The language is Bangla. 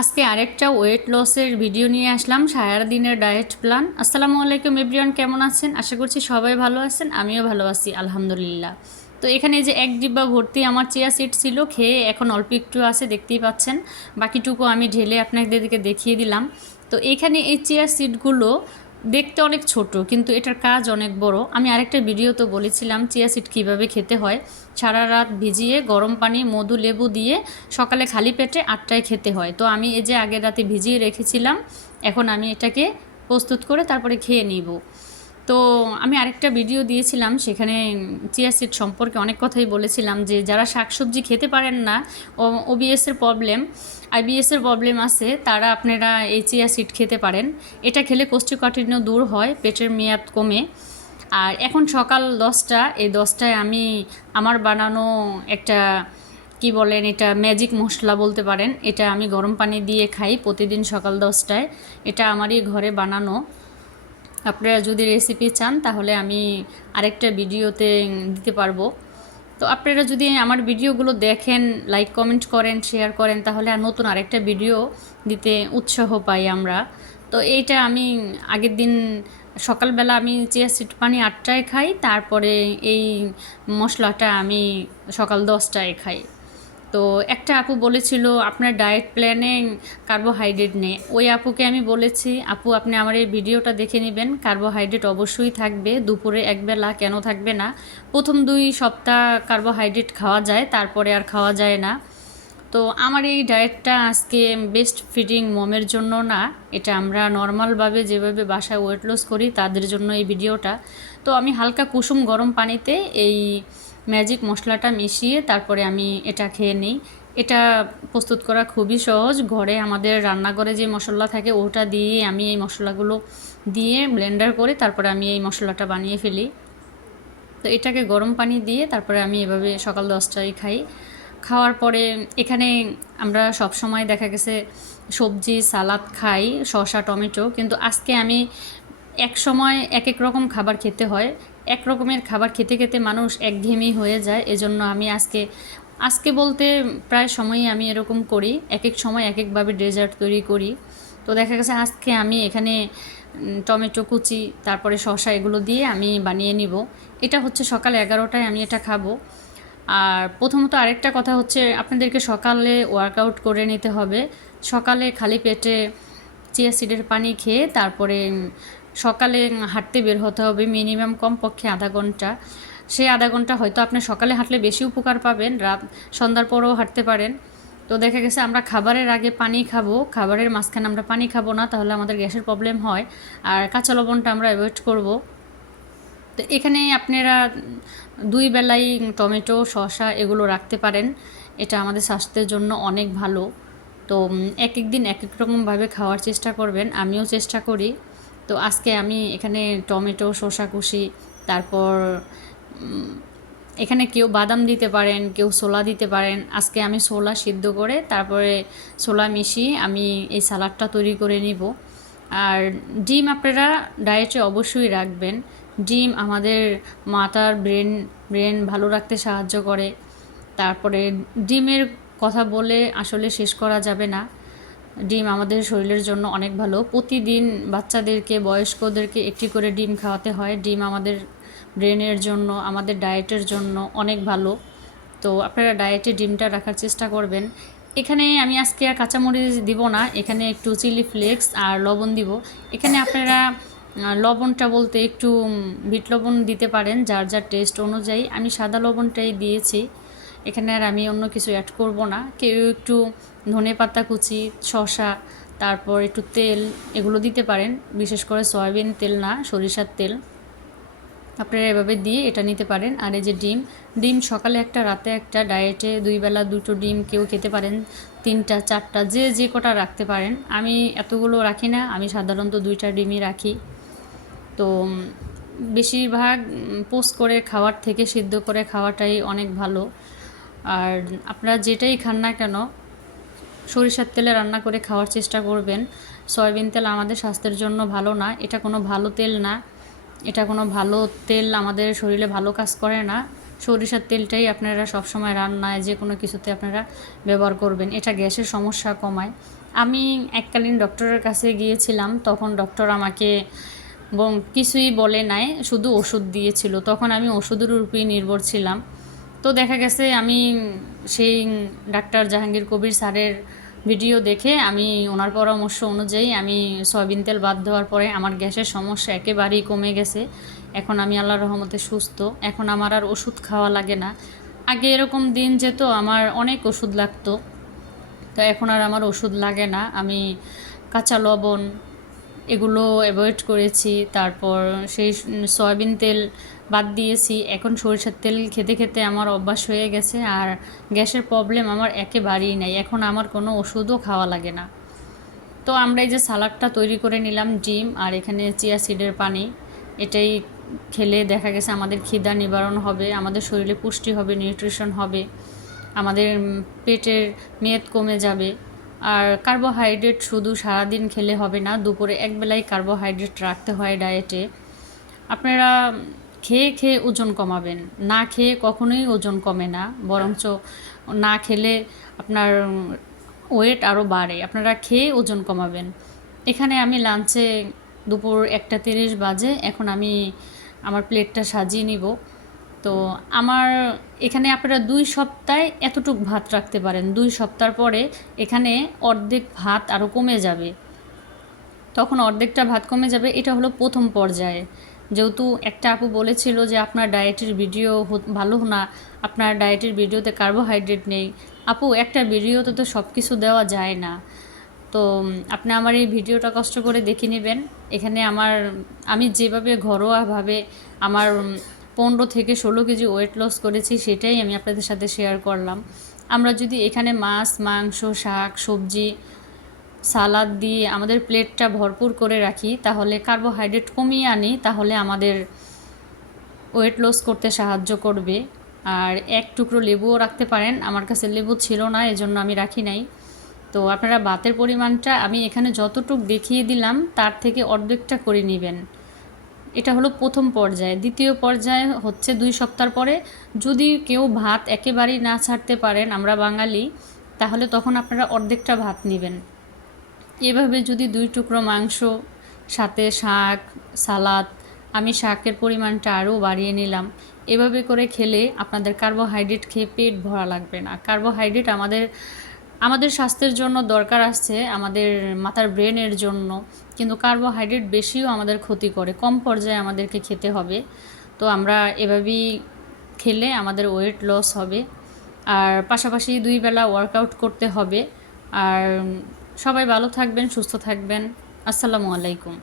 আজকে আরেকটা ওয়েট লসের ভিডিও নিয়ে আসলাম, সারাদিনের ডায়েট প্ল্যান। আসসালামু আলাইকুম এভরিওয়ান, কেমন আছেন? আশা করছি সবাই ভালো আছেন, আমিও ভালো আছি আলহামদুলিল্লাহ। তো এখানে যে এক ডিব্বা ভর্তি আমার চিয়া সিড ছিল, খেয়ে এখন অল্প একটু আছে দেখতেই পাচ্ছেন, বাকিটুকু আমি ঢেলে আপনাদেরকে দেখিয়ে দিলাম। তো এখানে এই চিয়া সিডগুলো দেখতে অনেক ছোট, কিন্তু এটার কাজ অনেক বড়। আমি আরেকটা ভিডিওতে বলেছিলাম চিয়া সিড কীভাবে খেতে হয়। সারা রাত ভিজিয়ে গরম পানি, মধু, লেবু দিয়ে সকালে খালি পেটে 8টায় খেতে হয়। তো আমি এই যে আগের রাতে ভিজিয়ে রেখেছিলাম, এখন আমি এটাকে প্রস্তুত করে তারপরে খেয়ে নিব। তো আমি আরেকটা ভিডিও দিয়েছিলাম, সেখানে চিয়া সিড সম্পর্কে অনেক কথাই বলেছিলাম যে যারা শাকসবজি খেতে পারেন না, ওবিএসের প্রবলেম, আইবিএসের প্রবলেম আছে, তারা আপনারা এই চিয়া সিড খেতে পারেন। এটা খেলে কোষ্ঠকাঠিন্য দূর হয়, পেটের মেয়াদ কমে। আর এখন সকাল 10টা, এই 10টায় আমি আমার বানানো একটা কি বলেন, এটা ম্যাজিক মশলা বলতে পারেন, এটা আমি গরম পানি দিয়ে খাই প্রতিদিন সকাল 10টায়। এটা আমারই ঘরে বানানো। আপনারা যদি রেসিপি চান তাহলে আমি আরেকটা ভিডিওতে দিতে পারবো। তো আপনারা যদি আমার ভিডিওগুলো দেখেন, লাইক কমেন্ট করেন, শেয়ার করেন, তাহলে আর নতুন আরেকটা ভিডিও দিতে উৎসাহ পাই আমরা। তো এইটা আমি আগের দিন সকালবেলা আমি চিয়া সিড পানি 8টায় খাই, তারপরে এই মশলাটা আমি সকাল 10টায় খাই। তো একটা আপু বলেছিল আপনার ডায়েট প্ল্যানে কার্বোহাইড্রেট নেই। ওই আপুকে আমি বলেছি, আপু আপনি আমার এই ভিডিওটা দেখে নেবেন, কার্বোহাইড্রেট অবশ্যই থাকবে, দুপুরে একবেলা, কেন থাকবে না। প্রথম 2 সপ্তাহ কার্বোহাইড্রেট খাওয়া যায়, তারপরে আর খাওয়া যায় না। তো আমার এই ডায়েটটা আজকে বেস্ট ফিটিং মমের জন্য না, এটা আমরা নর্মালভাবে যেভাবে বাসায় ওয়েট লস করি তাদের জন্য এই ভিডিওটা। তো আমি হালকা কুসুম গরম পানিতে এই ম্যাজিক মশলাটা মিশিয়ে তারপরে আমি এটা খেয়ে নিই। এটা প্রস্তুত করা খুবই সহজ, ঘরে আমাদের রান্নাঘরে যে মশলা থাকে ওটা দিয়ে আমি এই মশলাগুলো দিয়ে ব্লেন্ডার করে তারপরে আমি এই মশলাটা বানিয়ে ফেলি। তো এটাকে গরম পানি দিয়ে তারপরে আমি এভাবে সকাল 10টায় খাই। খাওয়ার পরে এখানে আমরা সব সময় দেখা গেছে সবজি সালাদ খাই, শসা টমেটো, কিন্তু আজকে আমি এক সময় এক এক রকম খাবার খেতে হয়। এক রকমের খাবার খেতে খেতে মানুষ একঘেয়েমি হয়ে যায়, এজন্য আমি আজকে আজকে বলতে প্রায় সময়ই আমি এরকম করি, এক এক সময় এক একভাবে ডেজার্ট তৈরি করি। তো দেখা গেছে আজকে আমি এখানে টমেটো কুচি, তারপরে শসা, এগুলো দিয়ে আমি বানিয়ে নিব। এটা হচ্ছে সকাল 11টায় আমি এটা খাবো। আর প্রথমত আরেকটা কথা হচ্ছে, আপনাদেরকে সকালে ওয়ার্কআউট করে নিতে হবে। সকালে খালি পেটে চিয়া সিডের পানি খেয়ে তারপরে সকালে হাঁটতে বের হতে হবে, মিনিমাম কমপক্ষে আধা ঘন্টা। সেই আধা ঘন্টা হয়তো আপনি সকালে হাঁটলে বেশি উপকার পাবেন, সন্ধ্যার পরেও হাঁটতে পারেন। তো দেখা গেছে আমরা খাবারের আগে পানি খাবো, খাবারের মাঝখানে আমরা পানি খাবো না, তাহলে আমাদের গ্যাসের প্রবলেম হয়। আর কাঁচা লবণটা আমরা অ্যাভয়েড করব। তো এখানে আপনারা 2 বেলাই টমেটো শসা এগুলো রাখতে পারেন, এটা আমাদের স্বাস্থ্যের জন্য অনেক ভালো। তো এক এক দিন এক এক রকমভাবে খাওয়ার চেষ্টা করবেন, আমিও চেষ্টা করি। তো আজকে আমি এখানে টমেটো শসা কুচি, তারপর এখানে কেউ বাদাম দিতে পারেন, কেউ ছোলা দিতে পারেন। আজকে আমি ছোলা সিদ্ধ করে তারপরে ছোলা মিশিয়ে আমি এই সালাডটা তৈরি করে নিব। আর ডিম আপনারা ডায়েটে অবশ্যই রাখবেন। ডিম আমাদের মাথার ব্রেন ভালো রাখতে সাহায্য করে। তারপরে ডিমের কথা বলে আসলে শেষ করা যাবে না। ডিম আমাদের শরীরের জন্য অনেক ভালো। প্রতিদিন বাচ্চাদেরকে, বয়স্কদেরকে একটি করে ডিম খাওয়াতে হয়। ডিম আমাদের ব্রেনের জন্য, আমাদের ডায়েটের জন্য অনেক ভালো। তো আপনারা ডায়েটে ডিমটা রাখার চেষ্টা করবেন। এখানে আমি আজকে আর কাঁচামরিচ দিব না, এখানে একটু চিলি ফ্লেক্স আর লবণ দিব। এখানে আপনারা লবণটা বলতে একটু বিট লবণ দিতে পারেন, যার যার টেস্ট অনুযায়ী। আমি সাদা লবণটাই দিয়েছি, এখানে আর আমি অন্য কিছু অ্যাড করব না। কেউ একটু ধনেপাতা কুচি, শসা, তারপর একটু তেল, এগুলো দিতে পারেন, বিশেষ করে সয়াবিন তেল না, সরিষার তেল। আপনারা এভাবে দিয়ে এটা নিতে পারেন। আর এই যে ডিম সকালে একটা রাতে একটা, ডায়েটে 2 বেলা 2টো ডিম কেউ খেতে পারেন, 3টা 4টা, যে কটা রাখতে পারেন। আমি এতগুলো রাখি না, আমি সাধারণত 2টা ডিমই রাখি। তো বেশিরভাগ পোস্ট করে খাওয়ার থেকে সিদ্ধ করে খাওয়াটাই অনেক ভালো। আর আপনারা যেটাই খান না কেন সরিষার তেলে রান্না করে খাওয়ার চেষ্টা করবেন। সয়াবিন তেল আমাদের স্বাস্থ্যের জন্য ভালো না, এটা কোনো ভালো তেল না, এটা কোনো ভালো তেল আমাদের শরীরে ভালো কাজ করে না। সরিষার তেলটাই আপনারা সবসময় রান্নায় যে কোনো কিছুতে আপনারা ব্যবহার করবেন, এটা গ্যাসের সমস্যা কমায়। আমি এককালীন ডক্টরের কাছে গিয়েছিলাম, তখন ডক্টর আমাকে কিছুই বলে নাই, শুধু ওষুধ দিয়েছিল। তখন আমি ওষুধের উপরেই নির্ভর ছিলাম। তো দেখা গেছে আমি সেই ডাক্তার জাহাঙ্গীর কবির স্যারের ভিডিও দেখে আমি ওনার পরামর্শ অনুযায়ী আমি সয়াবিন তেল বাদ দেওয়ার পরে আমার গ্যাসের সমস্যা একেবারেই কমে গেছে। এখন আমি আল্লাহর রহমতে সুস্থ, এখন আমার আর ওষুধ খাওয়া লাগে না। আগে এরকম দিন যেত আমার অনেক ওষুধ লাগতো, তো এখন আর আমার ওষুধ লাগে না। আমি কাঁচা লবণ এগুলো অ্যাভয়েড করেছি, তারপর সেই সয়াবিন তেল বাদ দিয়েছি। এখন সরিষার তেল খেতে খেতে আমার অভ্যাস হয়ে গেছে, আর গ্যাসের প্রবলেম আমার একেবারেই নাই। এখন আমার কোনো ওষুধও খাওয়া লাগে না। তো আমরা এই যে সালাডটা তৈরি করে নিলাম, ডিম আর এখানে চিয়া সিডের পানি, এটাই খেলে দেখা গেছে আমাদের খিদা নিবারণ হবে, আমাদের শরীরে পুষ্টি হবে, নিউট্রিশন হবে, আমাদের পেটের মেদ কমে যাবে। আর কার্বোহাইড্রেট শুধু সারাদিন খেলে হবে না, দুপুরে একবেলাই কার্বোহাইড্রেট রাখতে হয় ডায়েটে। আপনারা খেয়ে খেয়ে ওজন কমাবেন, না খেয়ে কখনোই ওজন কমে না, বরঞ্চ না খেলে আপনার ওয়েট আরও বাড়ে। আপনারা খেয়ে ওজন কমাবেন। এখানে আমি লাঞ্চে দুপুর 1:30 বাজে, এখন আমি আমার প্লেটটা সাজিয়ে নিব। তো আমার এখানে আপনারা 2 সপ্তাহে এতটুক ভাত রাখতে পারেন, 2 সপ্তাহ পরে এখানে অর্ধেক ভাত আরও কমে যাবে। তখন অর্ধেকটা ভাত কমে যাবে। এটা হলো প্রথম পর্যায়ে। যেহেতু একটা আপু বলেছিল যে আপনার ডায়েটের ভিডিও ভালো না, আপনার ডায়েটের ভিডিওতে কার্বোহাইড্রেট নেই। আপু, একটা ভিডিওতে তো সব কিছু দেওয়া যায় না। তো আপনি আমার এই ভিডিওটা কষ্ট করে দেখে নেবেন। এখানে আমি যেভাবে ঘরোয়াভাবে আমার 15 থেকে 16 কেজি ওয়েট লস করেছি, সেটাই আমি আপনাদের সাথে শেয়ার করলাম। আমরা যদি এখানে মাছ, মাংস, শাক, সবজি, সালাদ দিয়ে আমাদের প্লেটটা ভরপুর করে রাখি, তাহলে কার্বোহাইড্রেট কমিয়ে আনি, তাহলে আমাদের ওয়েট লস করতে সাহায্য করবে। আর এক টুকরো লেবুও রাখতে পারেন, আমার কাছে লেবু ছিল না, এজন্য আমি রাখি নাই। তো আপনারা ভাতের পরিমাণটা আমি এখানে যতটুক দেখিয়ে দিলাম তার থেকে অর্ধেকটা করে নেবেন। এটা হলো প্রথম পর্যায়ে। দ্বিতীয় পর্যায়ে হচ্ছে 2 সপ্তাহ পরে যদি কেউ ভাত একেবারেই না ছাড়তে পারেন, আমরা বাঙালি, তাহলে তখন আপনারা অর্ধেকটা ভাত নেবেন। এভাবে যদি 2 টুকরো মাংস, সাথে শাক, সালাদ, আমি শাকের পরিমাণটা আরও বাড়িয়ে নিলাম। এভাবে করে খেলে আপনাদের কার্বোহাইড্রেট খেয়ে পেট ভরা লাগবে না। কার্বোহাইড্রেট আমাদের স্বাস্থ্যের জন্য দরকার আছে, আমাদের মাথার ব্রেনের জন্য, কিন্তু কার্বোহাইড্রেট বেশিও আমাদের ক্ষতি করে। কম পর্যায়ে আমাদেরকে খেতে হবে। তো আমরা এভাবেই খেলে আমাদের ওয়েট লস হবে। আর পাশাপাশি 2 বেলা ওয়ার্কআউট করতে হবে। আর সবাই ভালো থাকবেন, সুস্থ থাকবেন। আসসালামু আলাইকুম।